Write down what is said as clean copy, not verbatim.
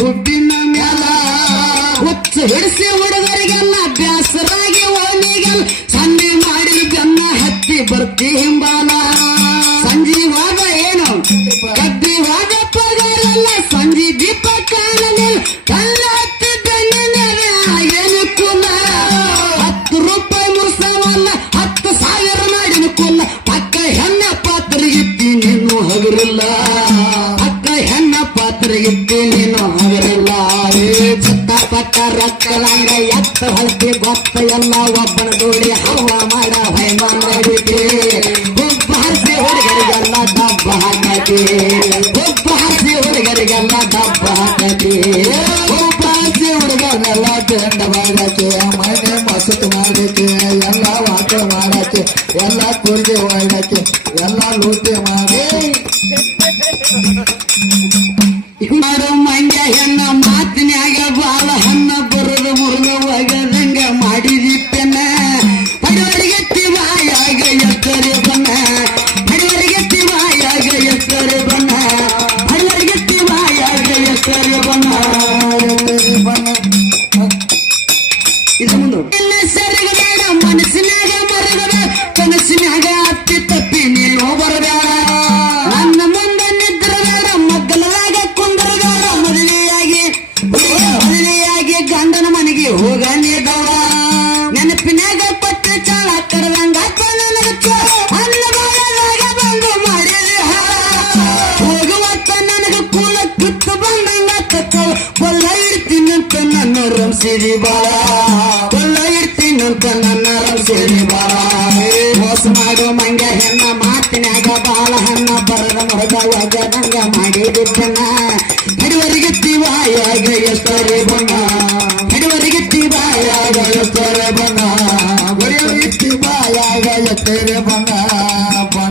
ಹುಬ್ಬಿನ ಮ್ಯಾಲ ಹುಚ್ಚ ಹಿಡಿಸಿ ಹುಡುಗರಿಗೆಲ್ಲ ಬ್ಯಾಸರಾಗಿ ಓಣಿಗೆಲ್ಲ ಸಂಧಿ ಮಾಡಿ ಬೆನ್ನ ಹತ್ತಿ ಬರ್ತಿ ಹಿಂಬಾಲ ಸಂಜೀವಾದ ಏನು ಕದ್ದಿವಾದ ಪಗಾರಲ್ಲ ಸಂಜಿ ದೀಪ ಕಾಣಲಿ ಕಲ್ಲ ಹತ್ತಿ ಬೆಣ್ಣಿನ ಏನು ಕುಲ 10 ರೂಪಾಯಿ ಮುಸವಲ್ಲ 10,000 ಮಾಡಿನ ಕುಲ್ಲ ಪಕ್ಕ ಹೆಣ್ಣ ಪಾತ್ರೆಗಿತ್ತಿ ನೀನು ಹಗರಿಲ್ಲ ಪಕ್ಕ ಹೆಣ್ಣ ಪಾತ್ರೆಗಿತ್ತಿ ನೀನು ಹಗರಿಲ್ಲ ಪಟ್ಟ ರಕ್ಕಲಂಗ ಎತ್ತ ಹಲ್ತಿ ಗೊತ್ತ ಎಲ್ಲ ಒಬ್ಬನ ದೋಡಿ ಹವ್ವ ಮಾಡ ಹೊಯ್ಮಂದಿ ಒಬ್ಬ ಹಸಿ ಹುಡುಗರಿಗೆಲ್ಲ ಡಬ್ಬ ಹಾಕತಿ ಒಬ್ಬ ಹಸಿ ಹುಡುಗರಿಗೆಲ್ಲ ಡಬ್ಬ ಹಾಕತಿ ಒಬ್ಬ ಹಸಿ ಹುಡುಗರೆಲ್ಲ ಬೆಂಡ ಮಾಡಕ್ಕೆ ಮನೆ ಮಸತ್ ಮಾಡಕ್ಕೆ ಎಲ್ಲ ವಾಟ ಮಾಡಕ್ಕೆ ಎಲ್ಲ ಕುರ್ಗೆ ಮಾಡಕ್ಕೆ ಎಲ್ಲ ಲೂಟಿ ಮಾಡಿ ಮಾಡು ಮಂಡ್ಯ ಹೆಣ್ಣ ಮಾತಿನ್ಯಾಗ ಬಾಳ ಹಣ್ಣ ಬರೋದು ಮುರುಗ ಒಗದಂಗ ಮಾಡಿದಿಪ್ಪೆನ ಬಡವರಿಗೆ ತಿವಾಯಾಗ ಎತ್ತರೆ ಬನ್ನ ಬಡವರಿಗೆ ತಿವಾಯಾಗ ಎತ್ತರೆ ಬನ್ನ ಬಡವರಿಗೆ ತಿವಾಯಾಗ ಎತ್ತರೆ ಬನ್ನ ಇದು ಮುಂದೆ ಸರಿಗಬೇಡ ಮನಸ್ಸಿನಾಗ ಮರಗದ ಕನಸಿನಾಗ ಅತ್ತಿ ತಪ್ಪಿ ನೀನು ಬರಬೇಡ ನನ್ನ ಮುಂದೆ ನಿದ್ರಬೇಡ ಮಗ್ಗಲಾಗ ಕುಂದ್ರಬೇಡ ಮದುವೆಯಾಗಿ ಗಂಡನ ಮನೆಗೆ ಹೋಗ ನೀದವ ನೆನಪಿನಾಗ ಪಟ್ಟ ಚಾಳ ಕರದಂಗ ಅನ್ನಬಾಳದಾಗ ಬಂದು ಮಾಡಿದೆ ಹೋಗುವತ್ತ ನನಗ ಕೂಲ ಕಿತ್ತು ಬಂದಂಗ ತಕ್ಕವ ಕೊಲ್ಲ ಇಡ್ತೀನಂತ ನನ್ನ ರಂಸಿದಿ ಬಾಳ ಕೊಲ್ಲ ಇಡ್ತೀನಂತ ನನ್ನ ರಂಸಿದಿ ಬಾಳ ಮೋಸ ಮಾಡೋ ಮಂಗ್ಯ ಹೆಣ್ಣ ಮಾತಿನಾಗ ಬಾಳ ಹಣ್ಣ ಬರದ ಮೊದ ಒಗದಂಗ ಮಾಡಿದಿದ್ದನ ಹಿಡುವರಿಗೆ ತಿವಾಯಾಗ ಎತ್ತರೆ ಬಣ್ಣ ಹಿಡುವರಿಗೆ ತಿವಾಯಾಗ ಎತ್ತರೆ ಬಣ್ಣ ಬರೆಯುವ ತಿವಾಯಾಗ ಎತ್ತರೆ ಬಣ್ಣ